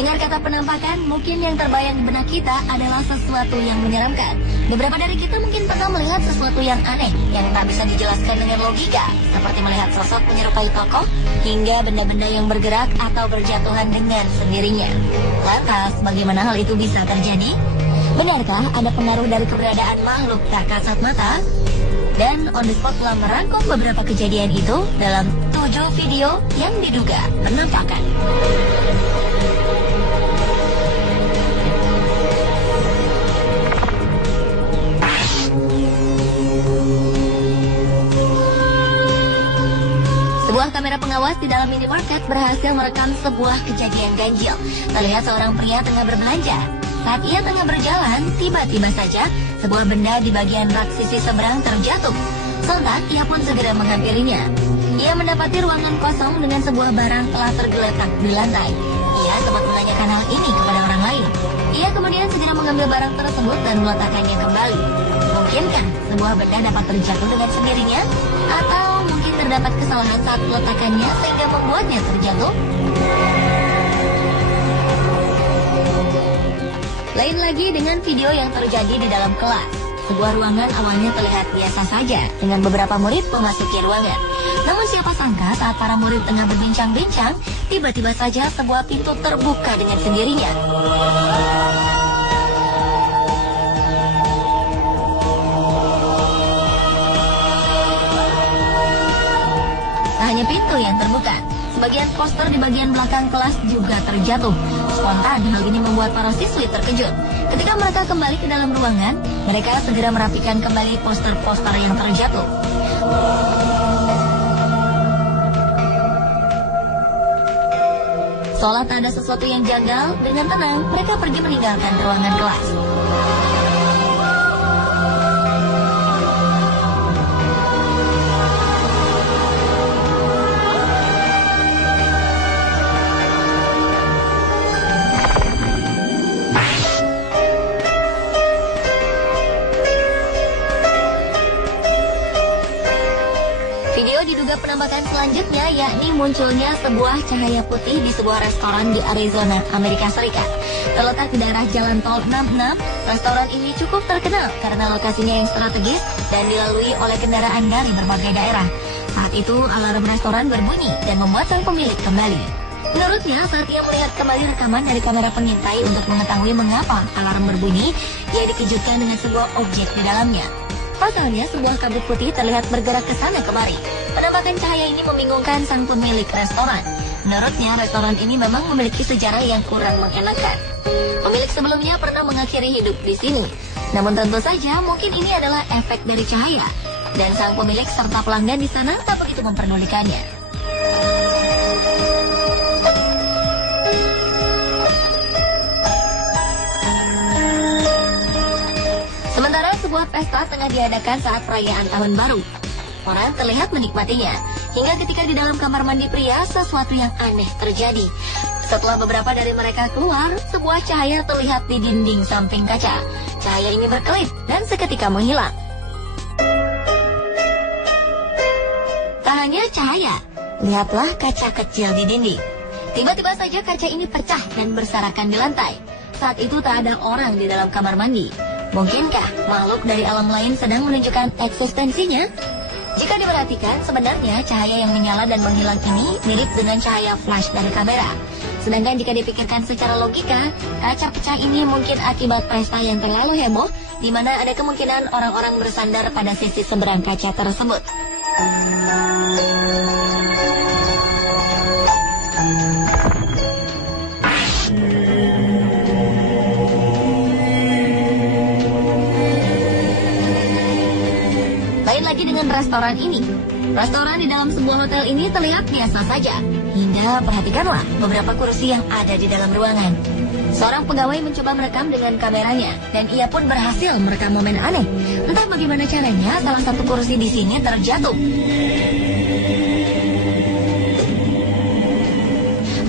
Mendengar kata penampakan, mungkin yang terbayang di benak kita adalah sesuatu yang menyeramkan. Beberapa dari kita mungkin pernah melihat sesuatu yang aneh, yang tak bisa dijelaskan dengan logika, seperti melihat sosok menyerupai tokoh, hingga benda-benda yang bergerak atau berjatuhan dengan sendirinya. Lantas, bagaimana hal itu bisa terjadi? Benarkah ada pengaruh dari keberadaan makhluk tak kasat mata? Dan On The Spot telah merangkum beberapa kejadian itu dalam 7 video yang diduga penampakan. Sebuah kamera pengawas di dalam minimarket berhasil merekam sebuah kejadian ganjil. Terlihat seorang pria tengah berbelanja. Saat ia tengah berjalan, tiba-tiba saja sebuah benda di bagian rak sisi seberang terjatuh. Sontak, ia pun segera menghampirinya. Ia mendapati ruangan kosong dengan sebuah barang telah tergeletak di lantai. Ia sempat menanyakan hal ini kepada orang lain. Ia kemudian segera mengambil barang tersebut dan meletakkannya kembali. Mungkinkah sebuah benda dapat terjatuh dengan sendirinya? Atau mungkin terdapat kesalahan saat peletakannya sehingga membuatnya terjatuh? Lain lagi dengan video yang terjadi di dalam kelas. Sebuah ruangan awalnya terlihat biasa saja dengan beberapa murid memasuki ruangan. Namun siapa sangka saat para murid tengah berbincang-bincang, tiba-tiba saja sebuah pintu terbuka dengan sendirinya. Tak hanya pintu yang terbuka, sebagian poster di bagian belakang kelas juga terjatuh. Spontan, hal ini membuat para siswi terkejut. Ketika mereka kembali ke dalam ruangan, mereka segera merapikan kembali poster-poster yang terjatuh. Seolah tak ada sesuatu yang janggal, dengan tenang mereka pergi meninggalkan ruangan kelas. Video diduga penampakan selanjutnya yakni munculnya sebuah cahaya putih di sebuah restoran di Arizona, Amerika Serikat. Terletak di daerah Jalan Tol 66, restoran ini cukup terkenal karena lokasinya yang strategis dan dilalui oleh kendaraan dari berbagai daerah. Saat itu alarm restoran berbunyi dan membuat sang pemilik kembali. Menurutnya, saat ia melihat kembali rekaman dari kamera pengintai untuk mengetahui mengapa alarm berbunyi, ia dikejutkan dengan sebuah objek di dalamnya. Pasalnya, sebuah kabut putih terlihat bergerak ke sana kemari. Penampakan cahaya ini membingungkan sang pemilik restoran. Menurutnya, restoran ini memang memiliki sejarah yang kurang mengenakan. Pemilik sebelumnya pernah mengakhiri hidup di sini. Namun tentu saja, mungkin ini adalah efek dari cahaya. Dan sang pemilik serta pelanggan di sana tak begitu memperdulikannya. Sementara sebuah pesta tengah diadakan saat perayaan tahun baru. Orang terlihat menikmatinya. Hingga ketika di dalam kamar mandi pria, sesuatu yang aneh terjadi. Setelah beberapa dari mereka keluar, sebuah cahaya terlihat di dinding samping kaca. Cahaya ini berkelip dan seketika menghilang. Tak hanya cahaya, lihatlah kaca kecil di dinding. Tiba-tiba saja kaca ini pecah dan berserakan di lantai. Saat itu tak ada orang di dalam kamar mandi. Mungkinkah makhluk dari alam lain sedang menunjukkan eksistensinya? Jika diperhatikan, sebenarnya cahaya yang menyala dan menghilang ini mirip dengan cahaya flash dari kamera. Sedangkan jika dipikirkan secara logika, kaca pecah ini mungkin akibat pesta yang terlalu heboh, di mana ada kemungkinan orang-orang bersandar pada sisi seberang kaca tersebut. Lagi dengan restoran ini. Restoran di dalam sebuah hotel ini terlihat biasa saja. Hingga perhatikanlah beberapa kursi yang ada di dalam ruangan. Seorang pegawai mencoba merekam dengan kameranya dan ia pun berhasil merekam momen aneh. Entah bagaimana caranya salah satu kursi di sini terjatuh.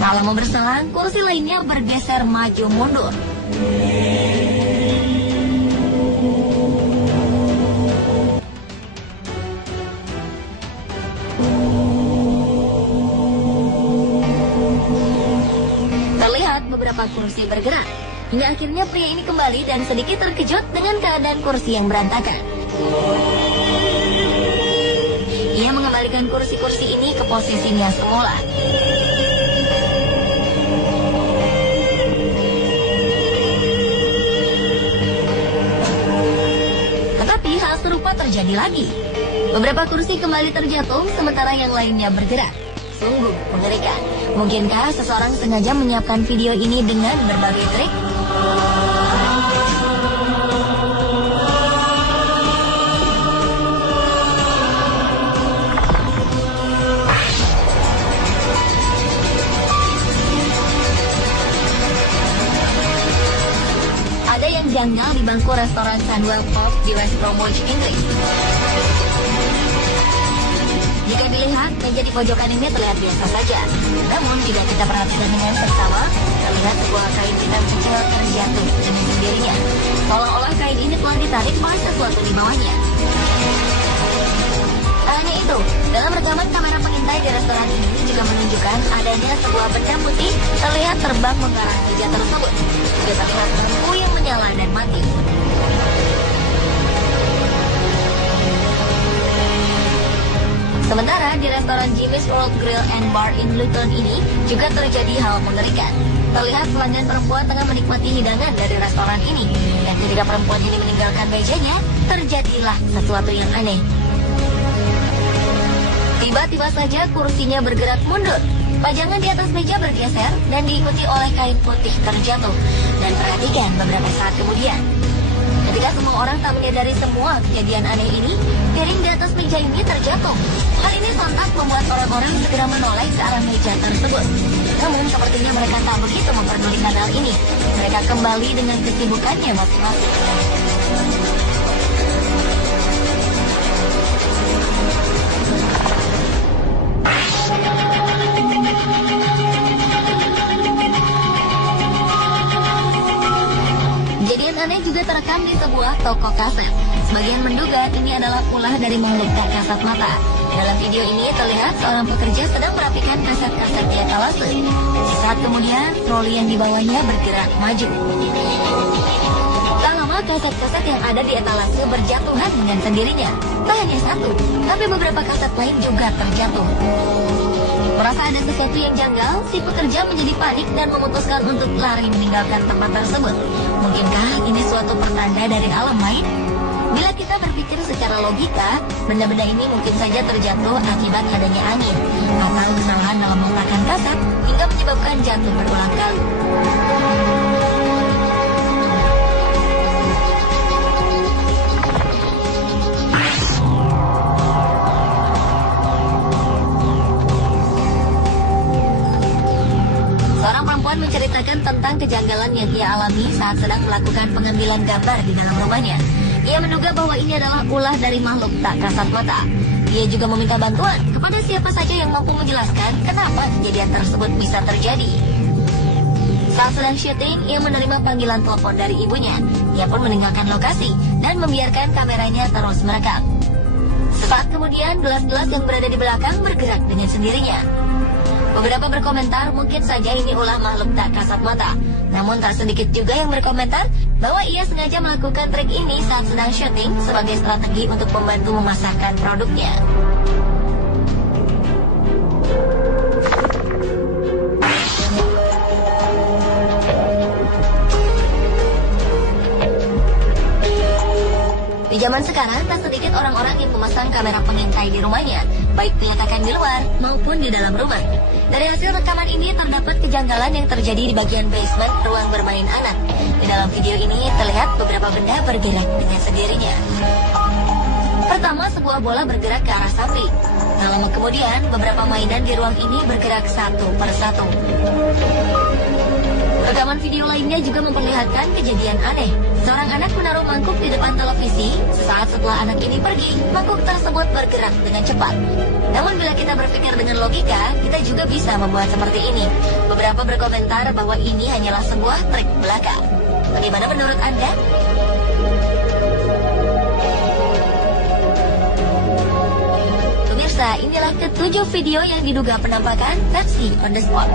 Tak lama berselang, kursi lainnya bergeser maju mundur. Terlihat beberapa Hingga akhirnya pria ini kembali dan sedikit terkejut dengan keadaan kursi yang berantakan. Ia mengembalikan kursi-kursi ini ke posisinya semula. Tetapi hal serupa terjadi lagi. Beberapa kursi kembali terjatuh, sementara yang lainnya bergerak. Sungguh mengerikan. Mungkinkah seseorang sengaja menyiapkan video ini dengan berbagai trik? Ada yang janggal di bangku restoran Sandwell Park di West Bromwich, Inggris. Jika dilihat, meja di pojokan ini terlihat biasa saja. Namun, jika kita perhatikan dengan seksama, terlihat sebuah kain hitam kecil terjatuh dengan sendirinya. Seolah-olah kain ini telah ditarik oleh sesuatu di bawahnya. Tak hanya itu, dalam rekaman kamera pengintai di restoran ini juga menunjukkan adanya sebuah benda putih terlihat terbang mengarah meja tersebut. Juga terlihat lampu yang menyala dan mati. Sementara di restoran Jimmy's World Grill and Bar in Luton ini juga terjadi hal mengerikan. Terlihat pelanggan perempuan tengah menikmati hidangan dari restoran ini. Dan ketika perempuan ini meninggalkan mejanya, terjadilah sesuatu yang aneh. Tiba-tiba saja kursinya bergerak mundur. Pajangan di atas meja bergeser dan diikuti oleh kain putih terjatuh. Dan perhatikan beberapa saat kemudian. Ketika semua orang tak menyadari semua kejadian aneh ini, piring di atas meja ini terjatuh. Hal ini sontak membuat orang-orang segera menoleh ke arah meja tersebut. Namun sepertinya mereka tak begitu memperdulikan hal ini. Mereka kembali dengan kesibukannya masing-masing. Kejadian aneh juga terekam di sebuah toko kaset. Sebagian menduga ini adalah ulah dari makhluk tak kasat mata. Dalam video ini terlihat seorang pekerja sedang merapikan kaset-kaset di etalase. Sesaat kemudian, troli yang dibawanya bergerak maju. Tak lama, kaset-kaset yang ada di etalase berjatuhan dengan sendirinya. Tak hanya satu, tapi beberapa kaset lain juga terjatuh. Merasa ada sesuatu yang janggal, si pekerja menjadi panik dan memutuskan untuk lari meninggalkan tempat tersebut. Mungkinkah ini suatu pertanda dari alam lain? Bila kita berpikir secara logika, benda-benda ini mungkin saja terjatuh akibat adanya angin atau kesalahan dalam meletakkan kaset hingga menyebabkan jatuh berulang kali. Seorang perempuan menceritakan tentang kejanggalan yang ia alami saat sedang melakukan pengambilan gambar di dalam rumahnya. Ia menduga bahwa ini adalah ulah dari makhluk tak kasat mata. Ia juga meminta bantuan kepada siapa saja yang mampu menjelaskan kenapa kejadian tersebut bisa terjadi. Saat sedang syuting, ia menerima panggilan telepon dari ibunya. Ia pun meninggalkan lokasi dan membiarkan kameranya terus merekam. Sesaat kemudian, gelas-gelas yang berada di belakang bergerak dengan sendirinya. Beberapa berkomentar mungkin saja ini ulah makhluk tak kasat mata. Namun tak sedikit juga yang berkomentar bahwa ia sengaja melakukan trik ini saat sedang syuting sebagai strategi untuk membantu memasarkan produknya. Di zaman sekarang, tak sedikit orang-orang yang memasang kamera pengintai di rumahnya, baik diletakkan di luar maupun di dalam rumah. Dari hasil rekaman ini terdapat kejanggalan yang terjadi di bagian basement ruang bermain anak. Di dalam video ini terlihat beberapa benda bergerak dengan sendirinya. Pertama, sebuah bola bergerak ke arah samping. Tak lama kemudian, beberapa mainan di ruang ini bergerak satu persatu. Rekaman video lainnya juga memperlihatkan kejadian aneh. Seorang anak menaruh mangkuk di depan televisi. Sesaat setelah anak ini pergi, mangkuk tersebut bergerak dengan cepat. Namun bila kita berpikir dengan logika, kita juga bisa membuat seperti ini. Beberapa berkomentar bahwa ini hanyalah sebuah trik belaka. Bagaimana menurut Anda? Pemirsa, inilah ke-7 video yang diduga penampakan Pepsi on the spot.